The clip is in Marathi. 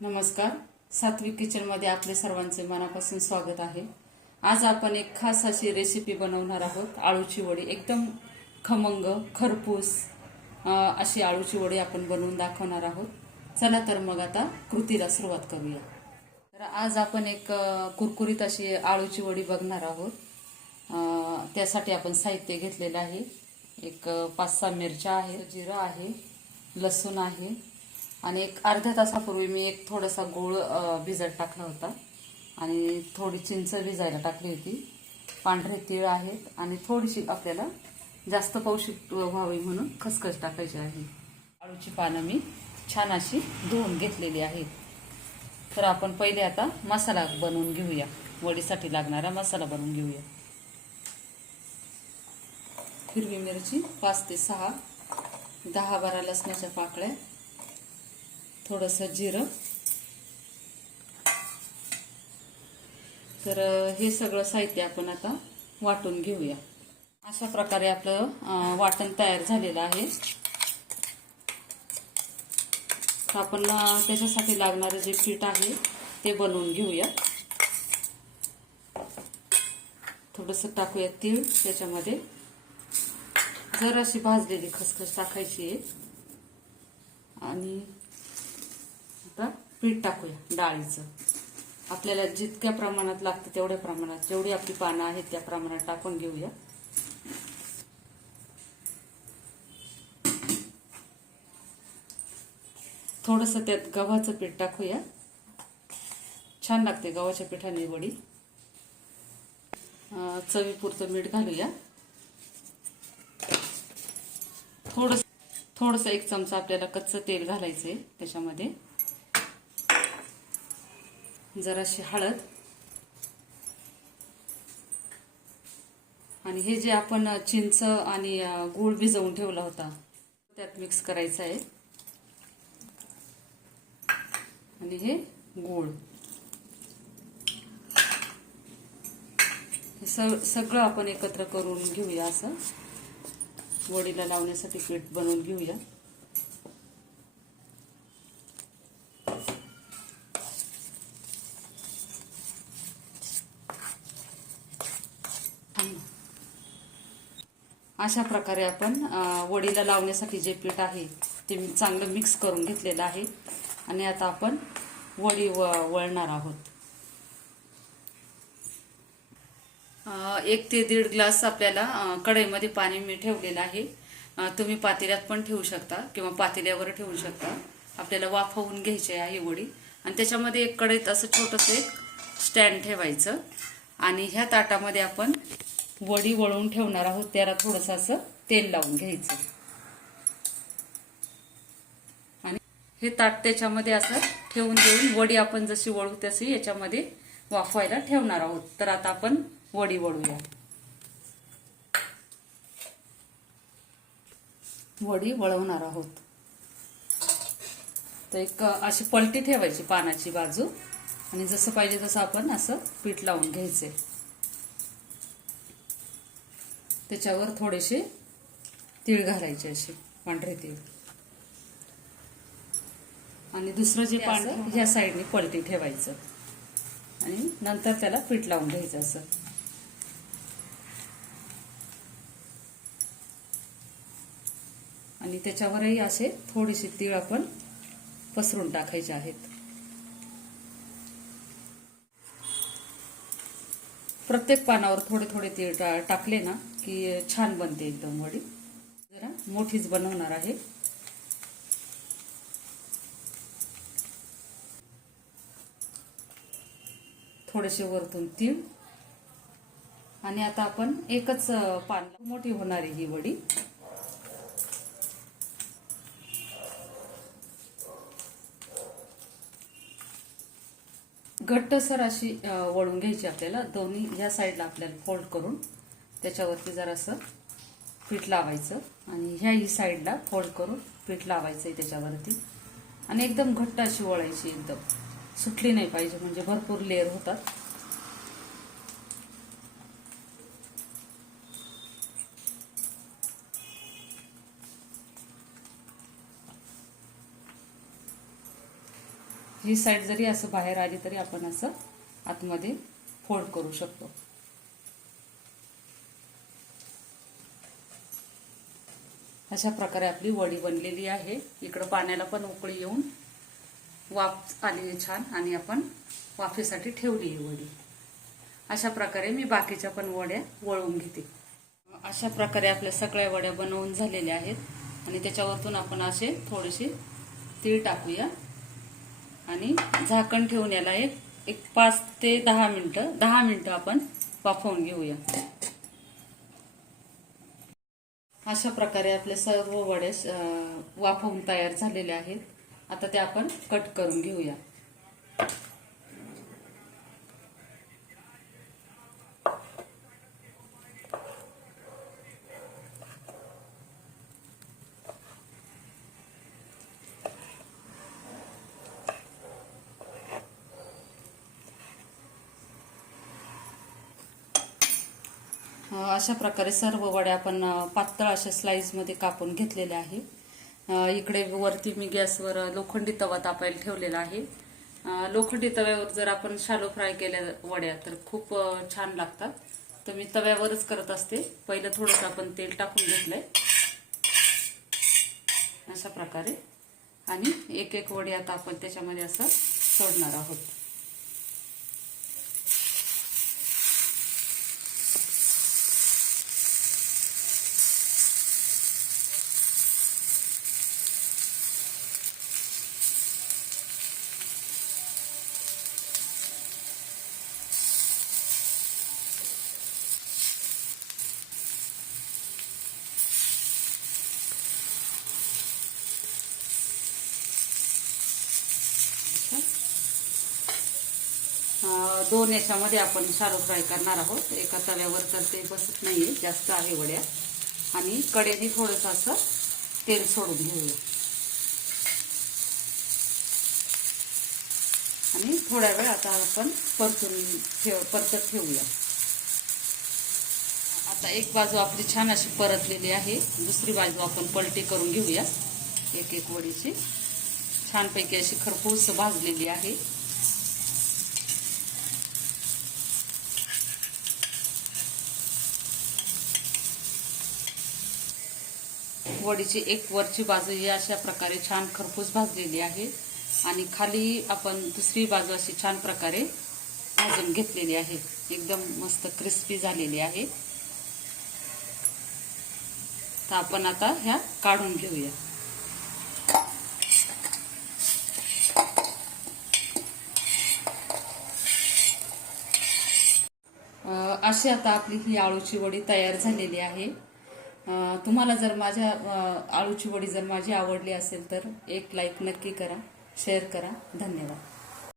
नमस्कार. सात्विक किचनमध्ये आपले सर्वांचे मनापासून स्वागत आहे. आज आपण एक खास अशी रेसिपी बनवणार आहोत. आळूची वडी. एकदम खमंग खरपूस अशी आळूची वडी आपण बनवून दाखवणार आहोत. चला तर मग आता कृतीला सुरुवात करूया. तर आज आपण एक कुरकुरीत अशी आळूची वडी बघणार आहोत. त्यासाठी आपण साहित्य घेतलेलं आहे. एक 5-6 मिरच्या आहे, जिरं आहे, लसूण आहे आणि एक अर्ध्या तासापूर्वी मी एक थोडासा गूळ भिजत टाकला होता आणि थोडी चिंच भिजायला टाकली होती. पांढरे तीळ आहेत आणि थोडीशी आपल्याला जास्त पौष्टिक व्हावी म्हणून खसखस टाकायची आहे. आळूची पानं मी छान अशी धुवून घेतलेली आहेत. तर आपण पहिले आता मसाला बनवून घेऊया. वडीसाठी लागणारा मसाला बनवून घेऊया. हिरवी मिरची 5 ते 6, 10-12 लसणाच्या पाकळ्या, थोडंसं जिरं. तर हे सगळं साहित्य आपण आता वाटून घेऊया. अशा प्रकारे आपलं वाटण तयार झालेलं आहे. तर आपण त्याच्यासाठी लागणारं जे पीठ आहे ते बनवून घेऊया. थोडंसं टाकूया तीळ त्याच्यामध्ये. जराशी भाजलेली खसखस टाकायची आहे आणि आता पीठ टाकूया डाळीचं. आपल्याला जितक्या प्रमाणात लागतं तेवढ्या प्रमाणात, जेवढी आपली पानं आहेत त्या प्रमाणात टाकून घेऊया. थोडंसं त्यात गव्हाचं पीठ टाकूया. छान लागते गव्हाच्या पिठाने वडी. चवीपुरतं मीठ घालूया. थोडंसं 1 चमचा आपल्याला कच्चं तेल घालायचंय त्याच्यामध्ये. जराशी हळद आणि हे जे आपण चिंच आणि गूळ भिजवून ठेवला होता त्यात मिक्स करायचं आहे. आणि हे गूळ सगळं आपण एकत्र करून घेऊया. असं वडीला लावण्यासाठी पीठ बनवून घेऊया. अशा प्रकारे आपण वडीला लावण्यासाठी जे पीठ आहे ते चांगलं मिक्स करून घेतलेलं आहे. आणि आता आपण वडी वळणार आहोत. 1 ते 1.5 ग्लास आपल्याला कढईमध्ये पाणी मी ठेवलेलं आहे. तुम्ही पातेल्यात पण ठेवू शकता किंवा पातेल्यावर ठेवू शकता. आपल्याला वाफवून घ्यायची आहे वडी. आणि त्याच्यामध्ये एक कढईत असं छोटंसं एक स्टँड ठेवायचं आणि ह्या ताटामध्ये आपण वडी वळवून ठेवणार आहोत. त्याला थोडंसं असं तेल लावून घ्यायचं आणि हे ताट त्याच्यामध्ये असं ठेवून देऊन वडी आपण जशी वळू तशी याच्यामध्ये वाफवायला ठेवणार आहोत. तर आता आपण वडी वळूया. वडी वळवणार आहोत. तर एक अशी पलटी ठेवायची पानाची बाजू आणि जसं पाहिजे तसं आपण असं पीठ लावून घ्यायचे. त्याच्यावर थोडेसे तीळ घालायचे, असे पांढरे तीळ. आणि दुसरं जे पान ह्या साईडने पलटी ठेवायचं आणि नंतर त्याला पीठ लावून घ्यायचं असं. आणि त्याच्यावरही असे थोडेसे तीळ आपण पसरून टाकायचे आहेत. प्रत्येक पानावर थोडे थोडे तीळ टाकले ना की छान बनते एकदम वडी. जरा मोठीच बनवणार आहे. थोडेसे वरतून तीळ आणि आता आपण एकच पान मोठी होणार आहे ही वडी. घट्टसर अशी वळून घ्यायची आपल्याला. दोन्ही ह्या साईडला आपल्याला फोल्ड करून त्याच्यावरती जरासं पीठ लावायचं आणि ह्याही साईडला फोल्ड करून पीठ लावायचं त्याच्यावरती आणि एकदम घट्ट अशी वळायची. एकदम सुटली नाही पाहिजे, म्हणजे भरपूर लेअर होतात. ही साईड जरी असं बाहेर आली तरी आपण असं आतमध्ये फोल्ड करू शकतो. अशा प्रकारे आपली वडी बनलेली आहे. इकडं पाण्याला पण उकळी येऊन वाफ आली आहे छान आणि आपण वाफेसाठी ठेवली आहे वडी. अशा प्रकारे मी बाकीच्या पण वड्या वळवून घेते. अशा प्रकारे आपल्या सगळ्या वड्या बनवून झालेल्या आहेत आणि त्याच्यावरतून आपण असे थोडेसे तीळ टाकूया आणि झाकण ठेवून याला एक 5 ते 10 मिनिटं आपण वाफवून घेऊया. अशा प्रकारे आपल्या सर्व वड्या वाफवून तयार झालेल्या आहेत. आता ते आपण कट करून घेऊया. अशा प्रकारे सर्व वड्या आपण पातळ अशा स्लाइसमध्ये कापून घेतलेल्या आहे. इकडे वरती मी गॅसवर लोखंडी तवा तापायला ठेवलेला आहे. लोखंडी तव्यावर जर आपण शालो फ्राय केल्या वड्या तर खूप छान लागतात. तर मी तव्यावरच करत असते. पहिलं थोडंसं आपण तेल टाकून घेतलंय अशा प्रकारे आणि एक एक वडी आता आपण त्याच्यामध्ये असं सोडणार आहोत. दोन याच्यामध्ये आपण शालो फ्राय करणार आहोत. एका तव्यावर तर ते बसत नाहीये, जास्त आहे वड्या आणि कडेने थोडंसं असं तेल सोडून घेऊया आणि थोड्या वेळ आता आपण परतत ठेवूया. आता एक बाजू आपली छान अशी परतलेली आहे. दुसरी बाजू आपण पलटी करून घेऊया. एक एक वडीची छानपैकी अशी खरपूस भाजलेली आहे. वडीची एक वरची बाजू ही अशा प्रकारे छान खरपूस भाजलेली आहे आणि खाली आपण दुसरी बाजू अशी छान प्रकारे भाजून घेतलेली आहे. एकदम मस्त क्रिस्पी झालेली आहे. तर आपण आता ह्या काढून घेऊया. अशी आता आपली ही आळूची वडी तयार झालेली आहे. तुम्हाला जर माझ्या आळूची वडी जर माझी आवडली असेल तर एक लाईक नक्की करा, शेअर करा. धन्यवाद.